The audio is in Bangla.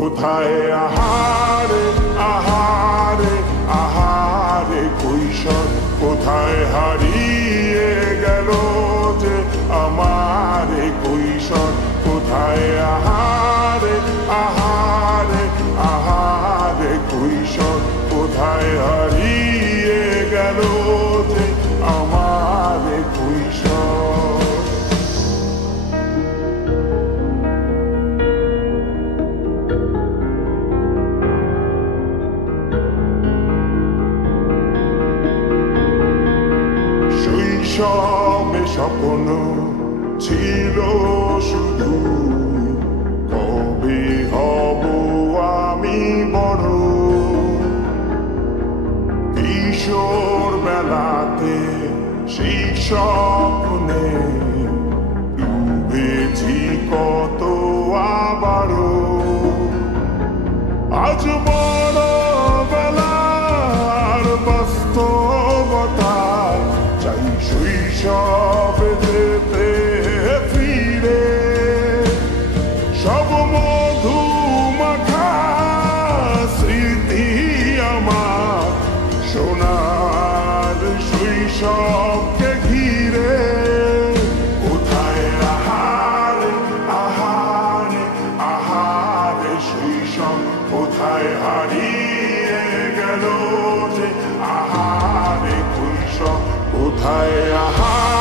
কোথায় আহারে আহারে আহারে কৈশোর, কোথায় হারিয়ে গেল যে আমার কৈশোর, কোথায় আহারে আহারে আহারে কৈশোর, কোথায় হারিয়ে গেল যে আমার কৈশোর। শৈশবে স্বপ্ন ছিল শুধু, কবে হব আমি বড়। কিশোর বেলাতে সেই স্বপ্নে ডুবেছি কত আবারও। আজ বড় বেলার বাস্তবতা, চাই শৈশবে যেতে ফিরে। সব মধু মাখা স্মৃতি আমার সোনার শৈশবকে ঘিরে। কোথায় আহারে আহারে আহারে শৈশব, কোথায় হারিয়ে গেল যে আহারে কৈশোর, কোথায় আহারে